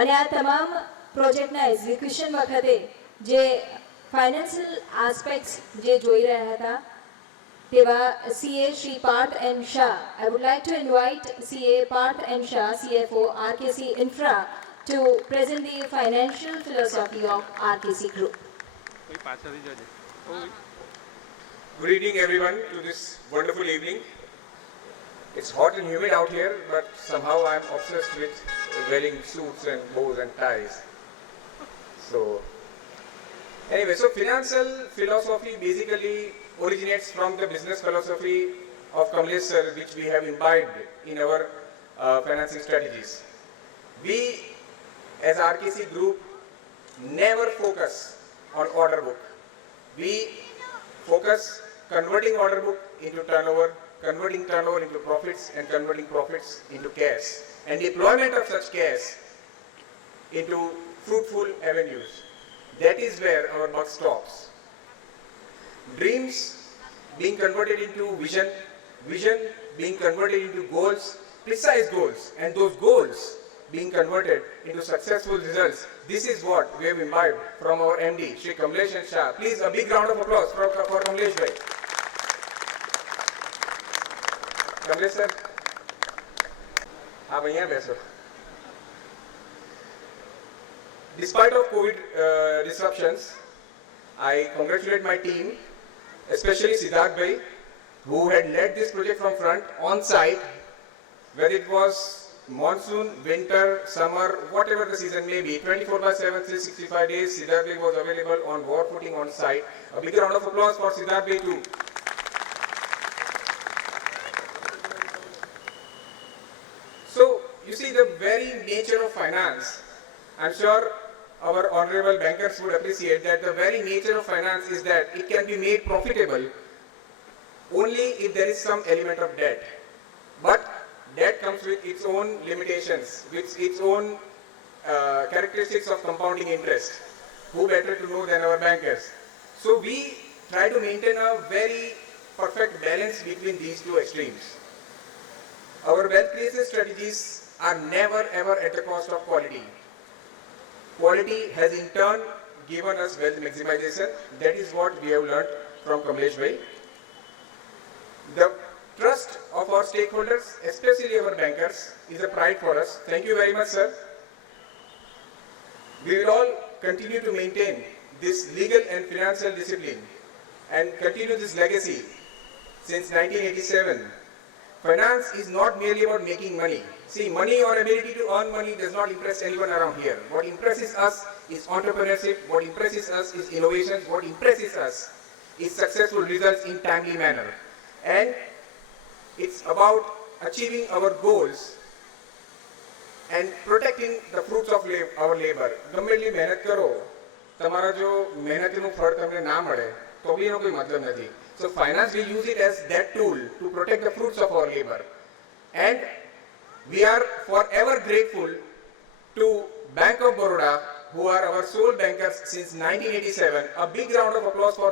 અને આ તમામ પ્રોજેક્ટના એક્ઝિક્યુશન વખતે જે ફાઇનાન્શિયલ આસ્પેક્ટ્સ જે જોઈ રહ્યા હતા તેવા CA Shri Parth N Shah. I would like to invite CA Parth N. Shah, CFO, RKC Infra, to present the financial philosophy of RKC Group. Good evening, everyone, to this wonderful evening. It's hot and humid out here, but somehow I'm obsessed with wearing suits and bows and ties. Anyway, so financial philosophy basically originates from the business philosophy of Kamlesh sir, which we have imbibed in our financing strategies. We, as RKC Group, never focus on order book. We focus converting order book into turnover, converting turnover into profits, and converting profits into cash, and deployment of such cash into fruitful avenues. That is where our buck stops. Dreams being converted into vision, vision being converted into goals, precise goals, and those goals being converted into successful results. This is what we have imbibed from our MD, Shri Kamlesh N. Shah. Please, a big round of applause for Kamlesh bhai. Kamlesh sir, आप यहाँ बैठो. Despite of COVID disruptions, I congratulate my team, especially Siddharth bhai, who had led this project from front, on site, whether it was monsoon, winter, summer, whatever the season may be, 24/7, 365 days, Siddharth bhai was available on war footing on site. A big round of applause for Siddharth bhai too. So, you see the very nature of finance. I'm sure our honorable bankers would appreciate that the very nature of finance is that it can be made profitable only if there is some element of debt. But debt comes with its own limitations, with its own characteristics of compounding interest. Who better to know than our bankers? So we try to maintain a very perfect balance between these two extremes. Our wealth creation strategies are never ever at the cost of quality. Quality has in turn given us wealth maximization. That is what we have learned from Kamlesh bhai. The trust of our stakeholders, especially our bankers, is a pride for us. Thank you very much, sir. We will all continue to maintain this legal and financial discipline and continue this legacy since 1987. Finance is not merely about making money. See, money or ability to earn money does not impress anyone around here. What impresses us is entrepreneurship, what impresses us is innovation, what impresses us is successful results in timely manner. And it's about achieving our goals and protecting the fruits of our labor. ગમે એટલી મહેનત કરો, તમારા જો મહેનતનું ફળ તમને ના મળે તો બી એનો કોઈ મતલબ નથી. So finance, we use it as that tool to protect the fruits of our labor. And we are forever grateful to Bank of Baroda, who are our sole bankers since 1987. A big round of applause for